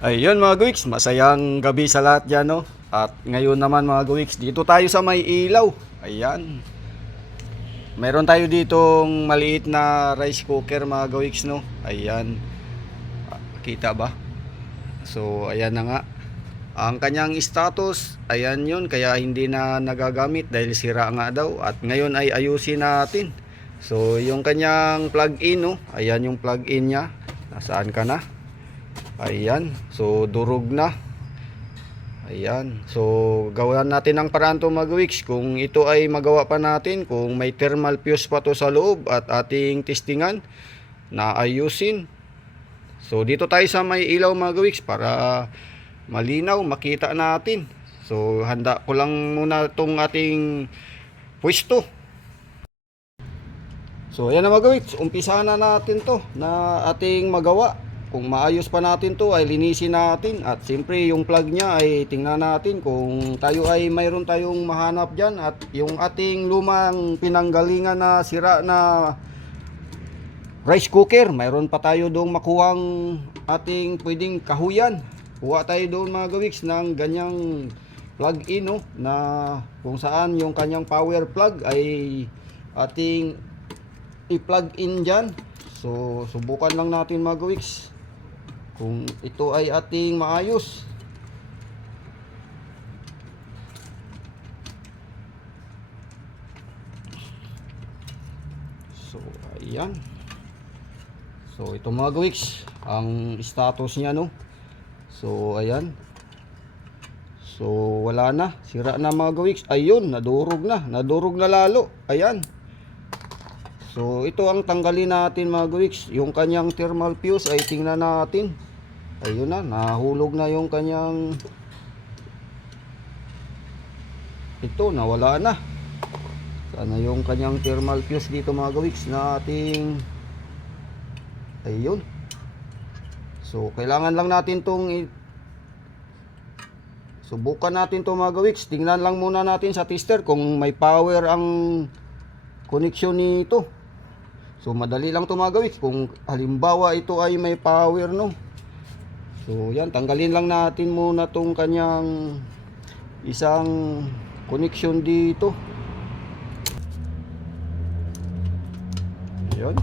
Ayun mga Gwiks, masayang gabi sa lahat dyan no. At ngayon naman mga Gwiks, dito tayo sa may ilaw. Ayan. Meron tayo ditong maliit na rice cooker mga Gwiks no. Ayan. Kita ba? So ayan na nga. Ang kanyang status, ayan yun, kaya hindi na nagagamit dahil sira nga daw. At ngayon ay ayusin natin. So yung kanyang plug-in no, ayan yung plug-in niya. Nasaan ka na? Ayan. So, durog na. Ayan. So, gawan natin ang paraan to mga weeks. Kung ito ay magawa pa natin, kung may thermal fuse pa to sa loob at ating testingan na ayusin. So, dito tayo sa may ilaw mga weeks para malinaw, makita natin. So, handa ko lang muna itong ating pwesto. So, ayan na mga weeks. Umpisa na natin to na ating magawa kung maayos pa natin to ay linisin natin. At siyempre yung plug niya ay tingnan natin kung tayo ay mayroon tayong mahanap dyan. At yung ating lumang pinanggalingan na sira na rice cooker mayroon pa tayo doong makuhang ating pwedeng kahuyan. Kuha tayo doon mga gawiks ng ganyang plug in no, na kung saan yung kanyang power plug ay ating i-plug in dyan. So subukan lang natin mga gawiks kung ito ay ating maayos. So ayan. So ito mga gawiks ang status niya no? So ayan. So wala na. Sira na mga gawiks ayun nadurog na. Nadurog na lalo. Ayan. So ito ang tanggalin natin mga gawiks. Yung kanyang thermal fuse ay tingnan natin. Ayun na, nahulog na yung kanyang ito, nawala na. Sana yung kanyang thermal fuse dito mga gawiks na ating ayun. So kailangan lang natin tong subukan natin to mga gawiks. Tingnan lang muna natin sa tester kung may power ang connection nito. So madali lang ito mga gawiks kung halimbawa ito ay may power no. So yan tanggalin lang natin muna tong kanyang isang connection dito. Yan.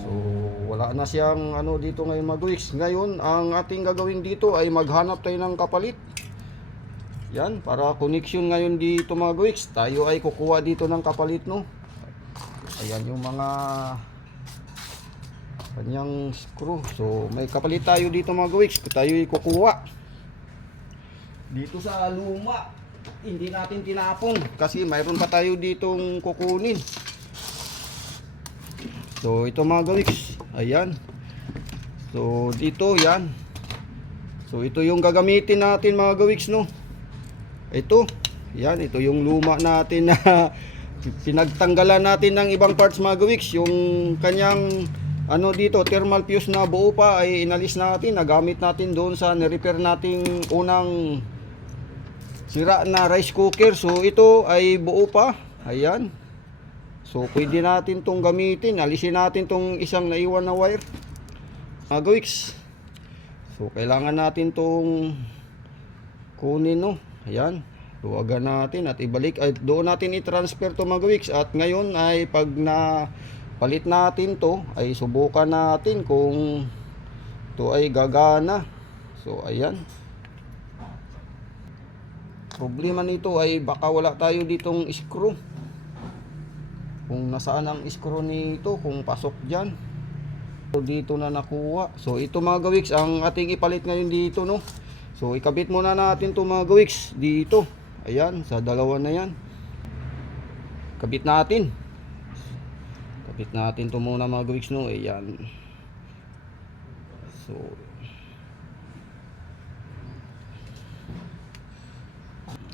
So wala na siyang ano dito ngayon mga gawiks. Ngayon ang ating gagawin dito ay maghanap tayo ng kapalit. Yan, para connection ngayon dito mga gawiks. Tayo ay kukuha dito ng kapalit no. Ayan yung mga kanyang screw. So, may kapalit tayo dito mga gawiks. Tayo ay kukuha. Dito sa luma. Hindi natin tinapon. Kasi mayroon pa tayo ditong kukunin. So, ito mga gawiks. Ayan. So, dito yan. So, ito yung gagamitin natin mga gawiks no. Ito. Yan, ito yung luma natin na pinagtanggalan natin ng ibang parts mga gawiks yung kanyang ano dito thermal fuse na buo pa ay inalis natin nagamit natin doon sa ni-repair nating unang sira na rice cooker. So ito ay buo pa. Ayan. So pwede natin tong gamitin. Alisin natin tong isang naiwan na wire. Mga so kailangan natin tong kunin no? Ayan. Luwagan natin at ibalik ay doon natin i-transfer to mga at ngayon ay pag na palit natin to ay subukan natin kung to ay gagana. So ayan. Problema nito ay baka wala tayo ditong screw. Kung nasaan ang screw nito, kung pasok diyan. So dito na nakuha. So ito mga gawiks ang ating ipalit ngayon dito no. So ikabit muna natin to mga gawiks dito. Ayan, sa dalawa na yan. Kabit natin. Kabit natin to muna mga gawiks no. Ayan. So,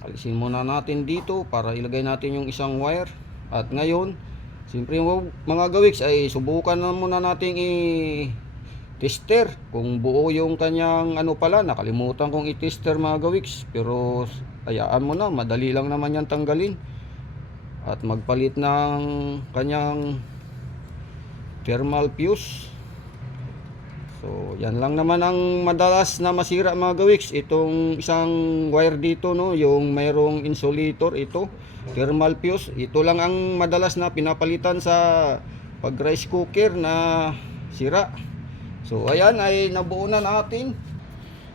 alisin muna natin dito para ilagay natin yung isang wire. At ngayon, siyempre mga gawiks ay subukan na muna nating i tester kung buo yung kanyang ano pala nakalimutan kong i-tester mga gawiks pero ayaan mo na madali lang naman yan tanggalin at magpalit ng kanyang thermal fuse So, yan lang naman ang madalas na masira mga gawiks. Itong isang wire dito, no, yung mayroong insulator, ito, thermal fuse. Ito lang ang madalas na pinapalitan sa pag rice cooker na sira. So, ayan ay nabuo na natin.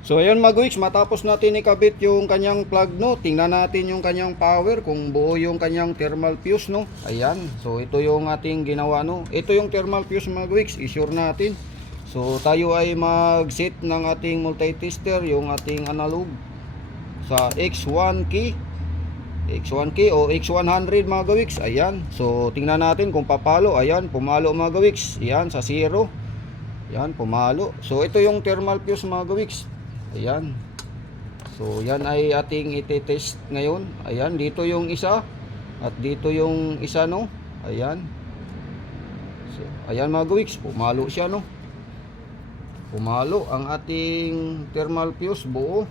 So, ayan mga gawiks, matapos natin ikabit yung kanyang plug, no, tingnan natin yung kanyang power, kung buo yung kanyang thermal fuse, no. Ayan, so ito yung ating ginawa, no. Ito yung thermal fuse mga gawiks, isure natin. So tayo ay mag-set ng ating multi-tester, yung ating analog sa X1 key. X1 key o X100 mga gawiks. Ayan. So tingnan natin kung papalo. Ayan, pumalo mga gawiks. Ayan, sa 0. Ayan, pumalo. So ito yung thermal fuse mga gawiks. Ayan. So yan ay ating iti-test ngayon. Ayan, dito yung isa at dito yung isa no. Ayan. So, ayan mga gawiks, pumalo siya no pumalo ang ating thermal fuse buo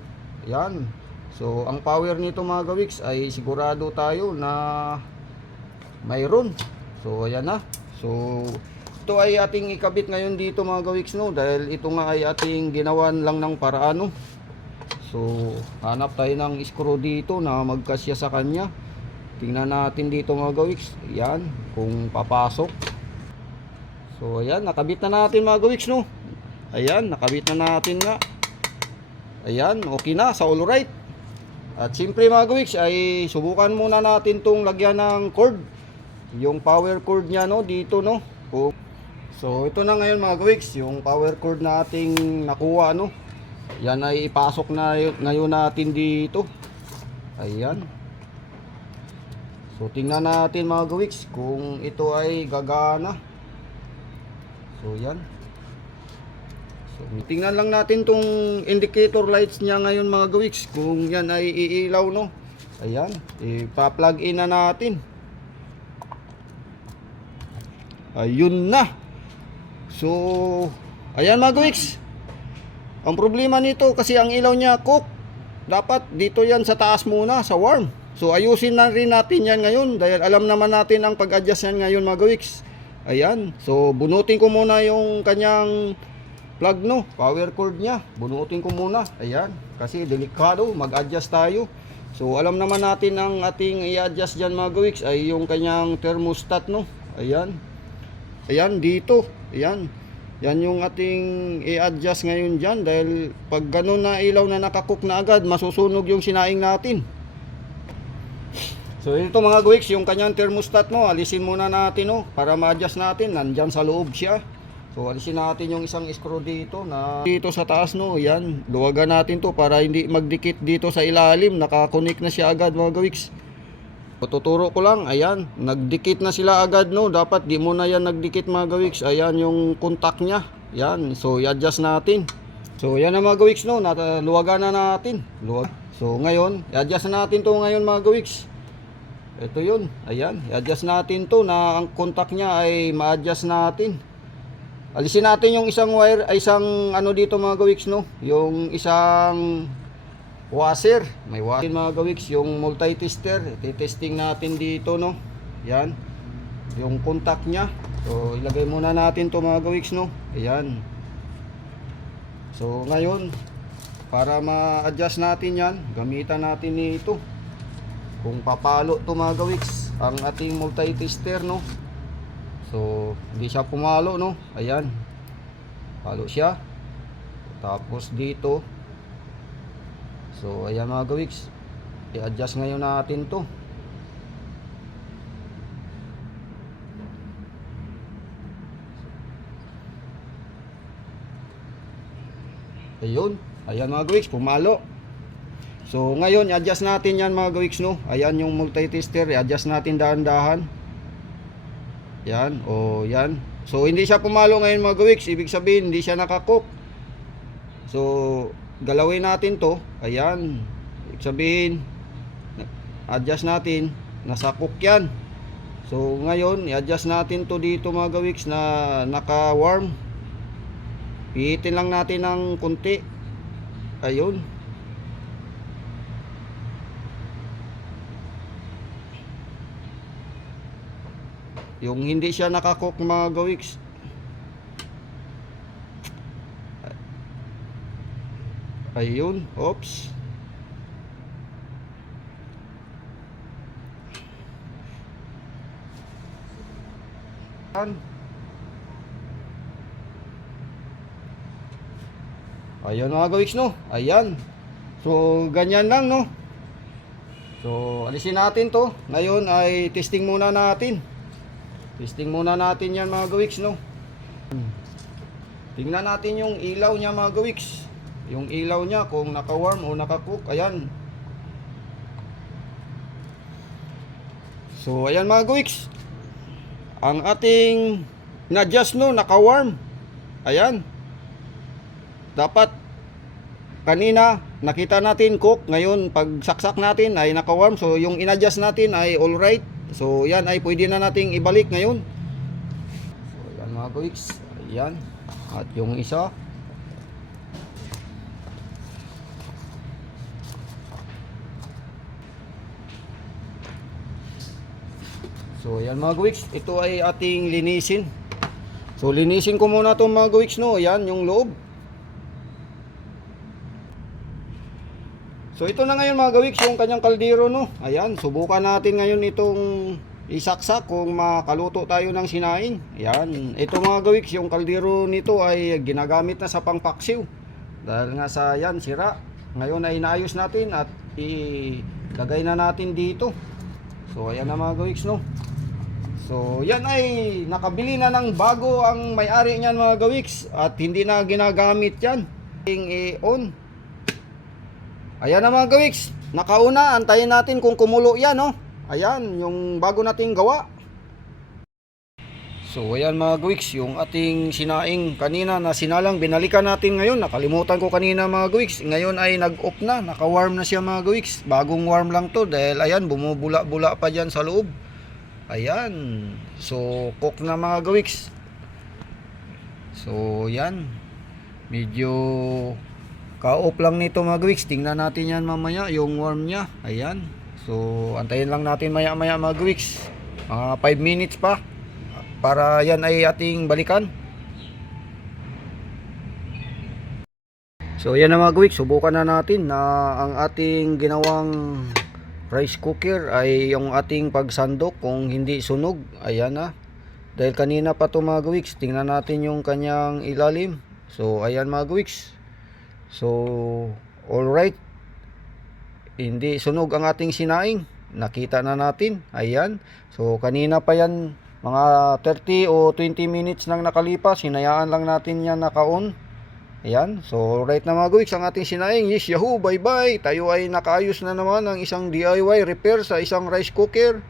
yan so ang power nito mga gawiks ay sigurado tayo na mayroon so ayan na so ito ay ating ikabit ngayon dito mga gawiks no dahil ito nga ay ating ginawan lang ng paraan no so hanap tayo ng screw dito na magkasya sa kanya tingnan natin dito mga gawiks yan kung papasok so ayan nakabit na natin mga gawiks no Ayan, nakabit na natin nga. Ayan, okay na sa all right. At siyempre mga gawiks ay subukan muna natin tong lagyan ng cord. Yung power cord niya no dito no. Kung- So ito na ngayon mga gawiks, yung power cord nating nakuha no. Yan ay ipasok na ngayon natin dito. Ayan. So tingnan natin mga gawiks kung ito ay gagana. So yan. So, tingnan lang natin tong indicator lights niya ngayon mga gawiks kung yan ay iilaw no. Ayan, ipa-plug in na natin. Ayun na. So, ayan mga gawiks. Ang problema nito kasi ang ilaw niya cook. Dapat dito yan sa taas muna, sa warm. So ayusin na rin natin yan ngayon dahil alam naman natin ang pag-adjust yan ngayon mga gawiks. Ayan, so bunutin ko muna yung kanyang plug no, power cord niya. Bunutin ko muna. Ayan, kasi delikado, mag-adjust tayo. So alam naman natin ang ating i-adjust diyan mga gawiks ay yung kanyang thermostat no. Ayan. Ayan dito. Ayan. Yan yung ating i-adjust ngayon diyan dahil pag ganun na ilaw na nakakook na agad, masusunog yung sinaing natin. So ito mga gawiks, yung kanyang thermostat mo, alisin muna natin no para ma-adjust natin. Nandyan sa loob siya. So alisin natin yung isang screw dito na dito sa taas no. Yan, luwagan natin to para hindi magdikit dito sa ilalim. Nakakonek na siya agad mga gawiks. Tuturo ko lang, ayan, nagdikit na sila agad no. Dapat di mo na yan nagdikit mga gawiks. Ayan yung contact niya. Yan, so i-adjust natin. So yan na mga gawiks no, Nata- luwagan na natin. Luwag. So ngayon, i-adjust na natin to ngayon mga gawiks. Ito yun, ayan, i-adjust natin to na ang contact niya ay ma-adjust natin. Alisin natin yung isang wire, ay isang ano dito mga gawiks no, yung isang washer. May washer mga gawiks, yung multi-tester, testing natin dito no. Yan. Yung contact niya. So ilagay muna natin to mga gawiks no. Ayan. So ngayon, para ma-adjust natin yan, gamitan natin nito. Kung papalo to mga gawiks, ang ating multi-tester no. So, hindi siya pumalo no. Ayan. Palo siya. Tapos dito. So, ayan mga gawiks. I-adjust ngayon natin to. Ayun. Ayan mga gawiks, pumalo. So, ngayon, i-adjust natin yan mga gawiks no. Ayan yung multi-tester. I-adjust natin dahan-dahan. Yan, o yan. So hindi siya pumalo ngayon mga gawiks, ibig sabihin hindi siya nakakook. So galawin natin 'to. Ayan. Sabihin adjust natin, nasa cook 'yan. So ngayon, i-adjust natin 'to dito mga gawiks na naka-warm. Pihitin lang natin ng kunti. Ayun. Yung hindi siya nakakook mga gawiks. Ayun, oops. Yan. Ayan mga gawiks no. Ayan. So ganyan lang no. So alisin natin to. Ngayon ay testing muna natin. Testing muna natin yan mga gawiks no. Tingnan natin yung ilaw niya mga gawiks. Yung ilaw niya kung naka-warm o naka-cook. Ayan. So ayan mga gawiks. Ang ating na-adjust no, naka-warm. Ayan. Dapat kanina nakita natin cook, ngayon pag saksak natin ay naka-warm. So yung in-adjust natin ay all right. So yan ay pwede na nating ibalik ngayon. So yan mga gawiks. Ayan. At yung isa So yan mga gawiks, ito ay ating linisin. So linisin ko muna itong mga gawiks no, yan yung loob. So ito na ngayon mga gawiks yung kanyang kaldero no. Ayan, subukan natin ngayon itong isaksak kung makaluto tayo ng sinaing. Ayan, ito mga gawiks yung kaldero nito ay ginagamit na sa pangpaksiw. Dahil nga sa yan sira. Ngayon ay inaayos natin at ilagay na natin dito. So ayan na mga gawiks no. So yan ay nakabili na ng bago ang may-ari niyan mga gawiks at hindi na ginagamit yan. I-on. Ayan na mga gawiks. Nakauna, antayin natin kung kumulo yan no. Ayan, yung bago nating gawa. So ayan mga gawiks, yung ating sinaing kanina na sinalang binalikan natin ngayon. Nakalimutan ko kanina mga gawiks. Ngayon ay nag-off na, naka-warm na siya mga gawiks. Bagong warm lang to dahil ayan, bumubula-bula pa dyan sa loob. Ayan. So, cook na mga gawiks. So, yan. Medyo ka-off lang nito mga gawiks. Tingnan natin yan mamaya, yung warm niya. Ayan. So, antayin lang natin maya-maya mga gawiks. Mga 5 minutes pa. Para yan ay ating balikan. So, yan na mga gawiks. Subukan na natin na ang ating ginawang rice cooker ay yung ating pagsandok kung hindi sunog. Ayan na. Dahil kanina pa to mga gawiks tingnan natin yung kanyang ilalim. So ayan mga gawiks so alright hindi sunog ang ating sinaing. Nakita na natin. Ayan. So kanina pa yan mga 30 o 20 minutes nang nakalipas hinayaan lang natin yan naka-on Ayan, so right na mga gawiks ang ating sinaing. Yes, yahoo, bye bye. Tayo ay nakaayos na naman ng isang DIY repair sa isang rice cooker.